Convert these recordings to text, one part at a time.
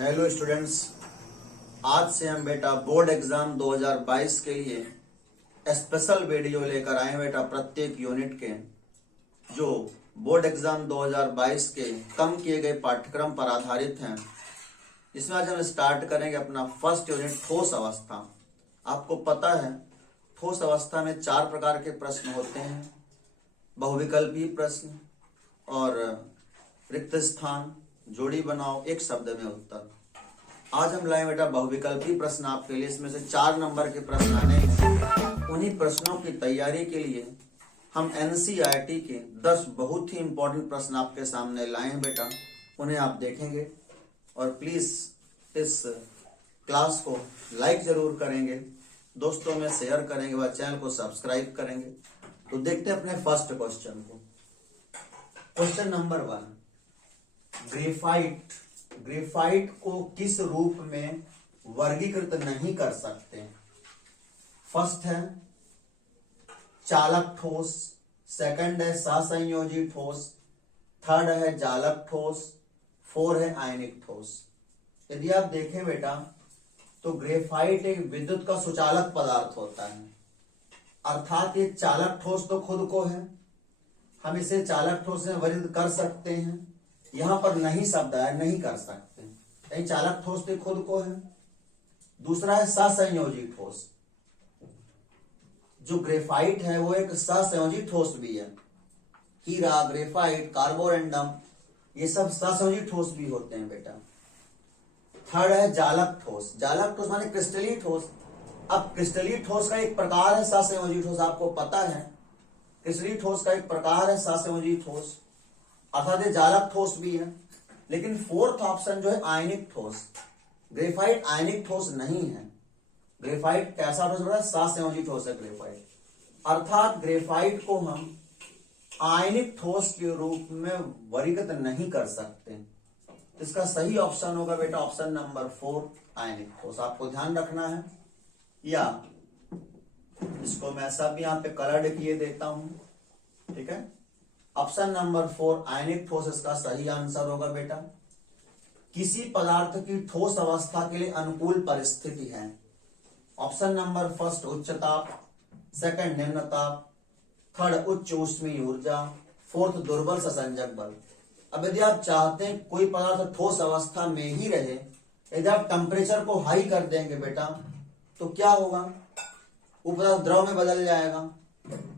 Hello students, आज से हम बेटा बोर्ड एग्जाम 2022 के लिए स्पेशल वीडियो लेकर आए बेटा। प्रत्येक यूनिट के जो बोर्ड एग्जाम 2022 के कम किए गए पाठ्यक्रम पर आधारित हैं, इसमें आज हम स्टार्ट करेंगे अपना फर्स्ट यूनिट ठोस अवस्था। आपको पता है ठोस अवस्था में 4 प्रकार के प्रश्न होते हैं, बहुविकल्पीय प्रश्न और रिक्त स्थान, जोड़ी बनाओ, एक शब्द में उत्तर। आज हम लाए बेटा बहुविकल्पीय प्रश्न आपके लिए। इसमें से 4 नंबर के प्रश्न आने हैं। उन्हीं प्रश्नों की तैयारी के लिए हम एनसीईआरटी के 10 बहुत ही इंपॉर्टेंट प्रश्न आपके सामने लाए हैं बेटा। उन्हें आप देखेंगे और प्लीज इस क्लास को लाइक जरूर करेंगे, दोस्तों में शेयर करेंगे व चैनल को सब्सक्राइब करेंगे। तो देखते हैं अपने फर्स्ट क्वेश्चन को। क्वेश्चन नंबर 1, ग्रेफाइट को किस रूप में वर्गीकृत नहीं कर सकते? फर्स्ट है चालक ठोस, सेकंड है सहसंयोजी ठोस, थर्ड है जालक ठोस, 4 है आयनिक ठोस। यदि आप देखें बेटा तो ग्रेफाइट एक विद्युत का सुचालक पदार्थ होता है, अर्थात ये चालक ठोस तो खुद को है, हम इसे चालक ठोस में वर्गीकृत कर सकते हैं। यहां पर नहीं शब्द है, नहीं कर सकते, कहीं चालक ठोस तो खुद को है। दूसरा है सहसंयोजी ठोस। जो ग्रेफाइट है वो एक सहसंयोजी ठोस भी है। हीरा, ग्रेफाइट, कार्बोरेंडम, ये सब सहसंयोजी ठोस भी होते हैं बेटा। थर्ड है जालक ठोस। जालक ठोस माने क्रिस्टलीय ठोस। अब क्रिस्टलीय ठोस का एक प्रकार है सहसंयोजी ठोस, आपको पता है क्रिस्टलीय ठोस का एक प्रकार है सहसंयोजी ठोस, अर्थात ये जालक ठोस भी है। लेकिन फोर्थ ऑप्शन जो है आयनिक ठोस, ग्रेफाइट आयनिक ठोस नहीं है। ग्रेफाइट कैसा ठोस है? सहसंयोजी ठोस है ग्रेफाइट, अर्थात ग्रेफाइट को हम आयनिक ठोस के रूप में वर्गीकृत नहीं कर सकते। इसका सही ऑप्शन होगा बेटा ऑप्शन नंबर 4 आयनिक ठोस। आपको ध्यान रखना है, या इसको मैं सब यहां पे कलर्ड किए देता हूं, ठीक है। ऑप्शन नंबर 4 आयनिक ठोस इसका सही आंसर होगा बेटा। किसी पदार्थ की ठोस अवस्था के लिए अनुकूल परिस्थिति है। ऑप्शन नंबर 1 उच्च ताप, सेकंड निम्न ताप, थर्ड उच्च ऊष्मीय ऊर्जा, 4th दुर्बल संसंजक बल। अब यदि आप चाहते हैं कोई पदार्थ ठोस अवस्था में ही रहे, यदि आप टेम्परेचर को हाई कर देंगे बेटा तो क्या होगा? वो पदार्थ द्रव में बदल जाएगा।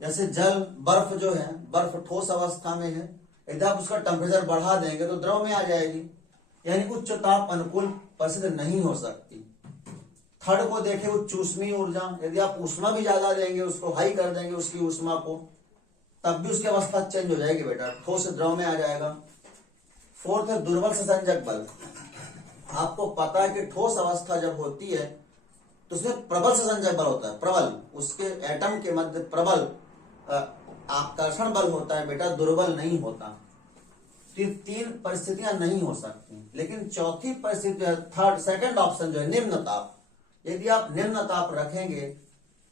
जैसे जल, बर्फ जो है, बर्फ ठोस अवस्था में है, यदि आप उसका टेम्परेचर बढ़ा देंगे तो द्रव में आ जाएगी, यानी उच्च ताप अनुकूल परिस्थिति नहीं हो सकती। थर्ड को देखें उच्च ऊष्मीय ऊर्जा, यदि आप ऊष्मा भी ज्यादा देंगे, उसको हाई कर देंगे उसकी ऊष्मा को, तब भी उसकी अवस्था चेंज हो जाएगी बेटा, ठोस द्रव में आ जाएगा। 4th है दुर्बल संसंजक बल। आपको पता है कि ठोस अवस्था जब होती है तो उसमें प्रबल संसंजक बल होता है, प्रबल, उसके एटम के मध्य प्रबल आकर्षण बल होता है बेटा, दुर्बल नहीं होता। तो ये 3 परिस्थितियां नहीं हो सकती। लेकिन चौथी परिस्थिति, थर्ड सेकंड ऑप्शन जो है निम्न ताप, यदि आप निम्न ताप रखेंगे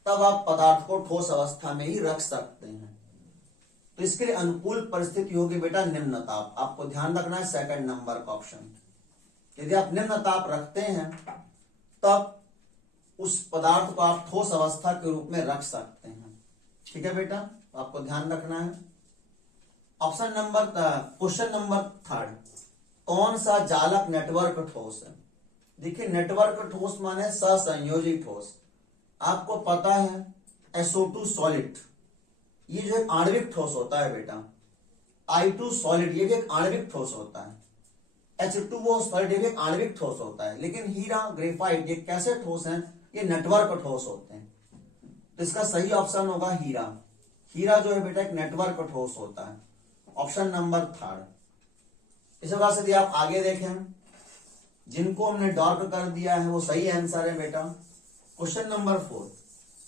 तब आप पदार्थ को ठोस अवस्था में ही रख सकते हैं। तो इसके लिए अनुकूल परिस्थिति होगी बेटा निम्न ताप। आपको ध्यान रखना है सेकंड नंबर का ऑप्शन। यदि आप निम्न ताप रखते हैं तब उस पदार्थ को आप ठोस अवस्था के रूप में रख सकते हैं, ठीक है बेटा, आपको ध्यान रखना है। क्वेश्चन नंबर 3, कौन सा जालक नेटवर्क ठोस है? देखिए नेटवर्क ठोस माने सहसंयोजी ठोस। आपको पता है SO2 सॉलिड, ये जो एक आणविक ठोस होता है बेटा। I2 सॉलिड, ये भी एक आणविक ठोस होता है। H2O सॉलिड, ये भी एक आणविक ठोस होता है। लेकिन हीरा, ग्रेफाइट, ये कैसे ठोस हैं? ये नेटवर्क ठोस होते हैं। तो इसका सही ऑप्शन होगा हीरा। हीरा जो है बेटा एक नेटवर्क ठोस होता है, ऑप्शन नंबर 3। इस प्रकार से यदि आप आगे देखें, जिनको हमने डार्क कर दिया है वो सही आंसर है बेटा। क्वेश्चन नंबर 4,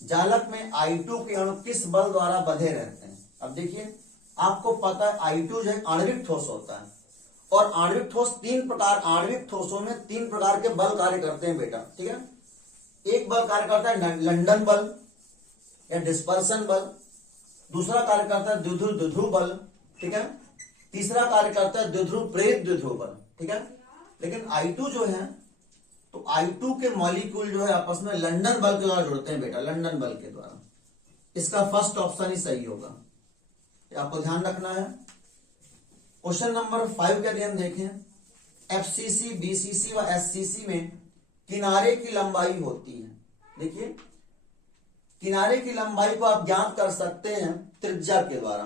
जालक में I2 के अणु किस बल द्वारा बंधे रहते हैं? अब देखिए आपको पता है I2 जो है आणविक ठोस होता है, और आणविक ठोस 3 प्रकार, आणविक ठोसों में 3 प्रकार के बल कार्य करते हैं बेटा, ठीक है। एक बल कार्य करता है लंडन बल या डिस्पर्सन बल, दूसरा कार्य करता है द्विध्रुव बल, ठीक है, तीसरा कार्य करता है द्विध्रुव प्रेरित द्विध्रुव बल, ठीक है। लेकिन I2 जो है, तो I2 के मॉलिक्यूल जो है आपस में लंदन बल के द्वारा जुड़ते हैं बेटा, लंदन बल के द्वारा। इसका फर्स्ट ऑप्शन ही सही होगा, आपको ध्यान रखना है। क्वेश्चन नंबर 5 यदि हम देखें, FCC, BCC व SCC में किनारे की लंबाई होती है। देखिए, किनारे की लंबाई को आप ज्ञात कर सकते हैं त्रिज्या के द्वारा,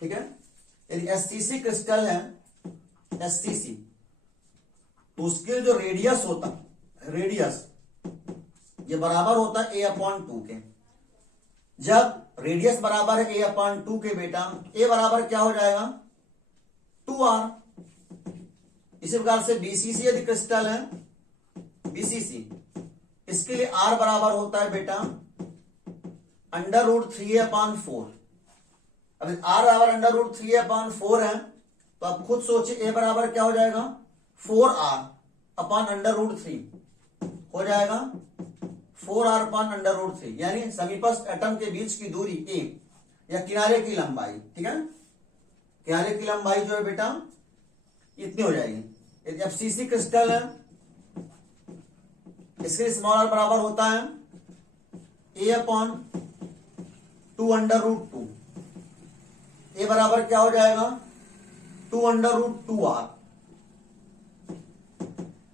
ठीक है। यदि SCC क्रिस्टल है, SCC, तो उसके जो रेडियस होता है, रेडियस ये बराबर होता है A/2 के। जब रेडियस बराबर है A/2 के बेटा, A बराबर क्या हो जाएगा, 2r। इसी प्रकार से BCC यदि क्रिस्टल है, BCC, इसके लिए R बराबर होता है बेटा √3A/4। अब R बराबर √3A/4 है, तो आप खुद सोचिए A बराबर क्या हो जाएगा, 4r/√3 हो जाएगा, 4r/√3, यानी समीपस्थ एटम के बीच की दूरी A या किनारे की लंबाई, ठीक है। किनारे की लंबाई जो है बेटा इतनी हो जाएगी। यदि FCC क्रिस्टल है, इसके स्मॉल r बराबर होता है A/2√2। A बराबर क्या हो जाएगा, 2√2r।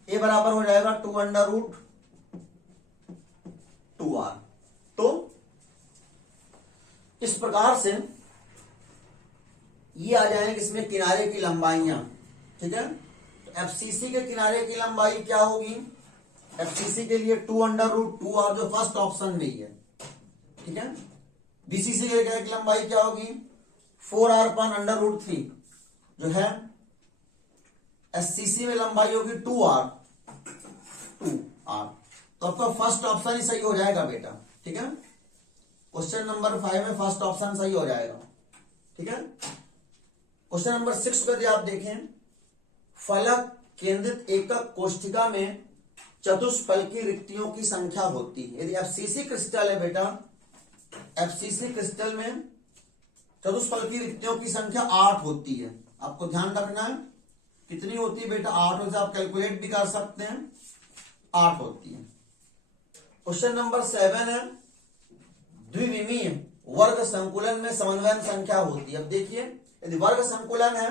A बराबर हो जाएगा 2√2r। तो इस प्रकार से ये आ जाएंगे इसमें किनारे की लंबाइयां, ठीक है। तो FCC के किनारे की लंबाई क्या होगी, FCC के लिए 2√2r, जो फर्स्ट ऑप्शन में ही है, ठीक है। BCC के किनारे की लंबाई क्या होगी, 4r/√3, जो है SCC में लंबाई होगी 2r। तो आपका फर्स्ट ऑप्शन ही सही हो जाएगा बेटा, ठीक है। क्वेश्चन नंबर 5 में फर्स्ट ऑप्शन सही हो जाएगा, ठीक है। क्वेश्चन नंबर 6 को यदि आप देखें, फलक केंद्रित एकक कोष्ठिका में चतुष्फलकी रिक्तियों की संख्या होती है। यदि FCC क्रिस्टल है बेटा, FCC क्रिस्टल में चतुष्फलकी रिक्तियों की संख्या 8 होती है। आपको ध्यान रखना है कितनी होती है बेटा, 8 से आप कैलकुलेट भी कर सकते हैं, 8 होती है। क्वेश्चन नंबर 7 है, द्विविमीय वर्ग संकुलन में समन्वयन संख्या होती है। अब देखिए, यदि वर्ग संकुलन है,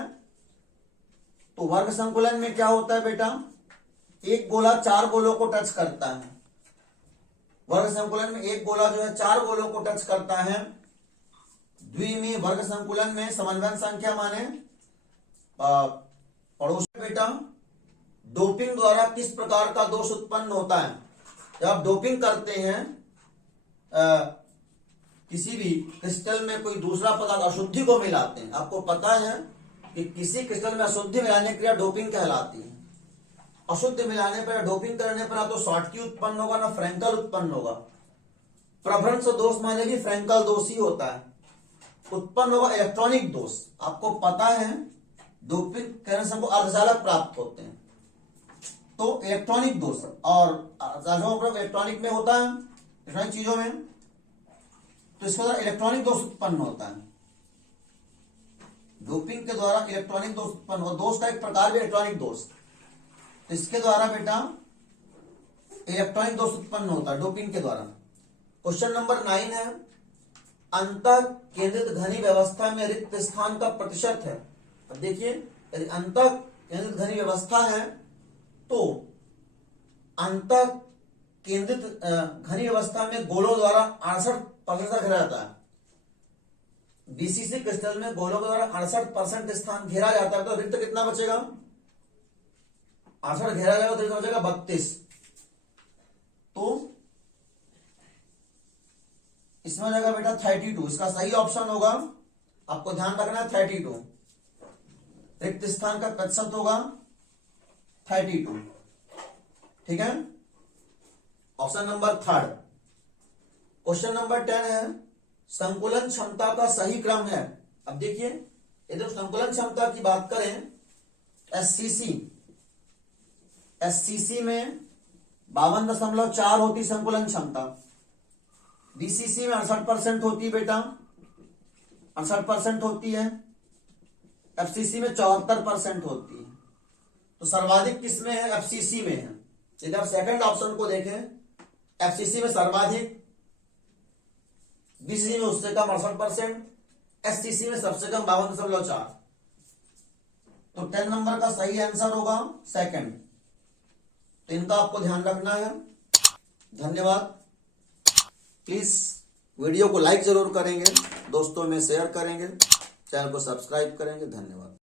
तो वर्ग संकुलन में क्या होता है बेटा, एक गोला 4 गोलों को टच करता है। वर्ग संकुलन में एक गोला जो है 4 गोलों को टच करता है। द्विविमीय वर्ग संकुलन में समन्वयन संख्या माने पड़ोस बेटा, डोपिंग द्वारा किस प्रकार का दोष उत्पन्न होता है। जब आप डोपिंग करते हैं, किसी भी क्रिस्टल में कोई दूसरा पदार्थ अशुद्धि को मिलाते हैं, आपको पता है कि किसी क्रिस्टल में अशुद्धि मिलाने की क्रिया डोपिंग कहलाती है। अशुद्ध मिलाने पर, डोपिंग करने पर ना तो शॉटकी उत्पन्न होगा, ना फ्रैंकल उत्पन्न होगा। प्रभ्रंश दोष माने भी फ्रैंकल दोष ही होता है। उत्पन्न होगा इलेक्ट्रॉनिक दोष। आपको पता है डोपिंग करने से हमको अर्धचालक प्राप्त होते हैं, तो इलेक्ट्रॉनिक दोष, और इलेक्ट्रॉनिक में होता है, इलेक्ट्रॉनिक चीजों में, तो इसके द्वारा इलेक्ट्रॉनिक दोष उत्पन्न होता है। डोपिंग के द्वारा इलेक्ट्रॉनिक दोष उत्पन्न होता है। दोष का एक प्रकार भी इलेक्ट्रॉनिक दोष, इसके द्वारा बेटा इलेक्ट्रॉनिक दोष उत्पन्न होता है डोपिंग के द्वारा। क्वेश्चन नंबर 9 है, अंतः केंद्रित घनी व्यवस्था में रिक्त स्थान का प्रतिशत है। अब देखिए, यदि अंतः केंद्रित घनी व्यवस्था है, तो अंतः केंद्रित घनी व्यवस्था में गोलों द्वारा 68% घेरा जाता है। BCC क्रिस्टल में गोलों के द्वारा 68% स्थान घेरा जाता है, तो रिक्त कितना बचेगा, 68 घेरा जाएगा, तो रिक्त बचेगा 32। तो इसमें हो जाएगा बेटा 32। इसका सही ऑप्शन होगा, आपको ध्यान रखना है 32। रिक्त स्थान का प्रतिशत होगा 32, ठीक है। Option number 3। क्वेश्चन नंबर 10 है, संकुलन क्षमता का सही क्रम है। अब देखिए, यदि संकुलन क्षमता की बात करें, SCC में 52.4 होती संकुलन क्षमता, BCC में 68% होती है बेटा, 68% होती है, FCC में 74% होती है। तो सर्वाधिक किसमें है? एफसीसी में है। यदि आप सेकंड ऑप्शन को देखें, एफसीसी में सर्वाधिक, बीसीसी में उससे कम 68%, एससीसी में सबसे कम 52.4। तो 10 नंबर का सही आंसर होगा सेकंड। तो इनका आपको ध्यान रखना है। धन्यवाद। प्लीज वीडियो को लाइक जरूर करेंगे, दोस्तों में शेयर करेंगे, चैनल को सब्सक्राइब करेंगे। धन्यवाद।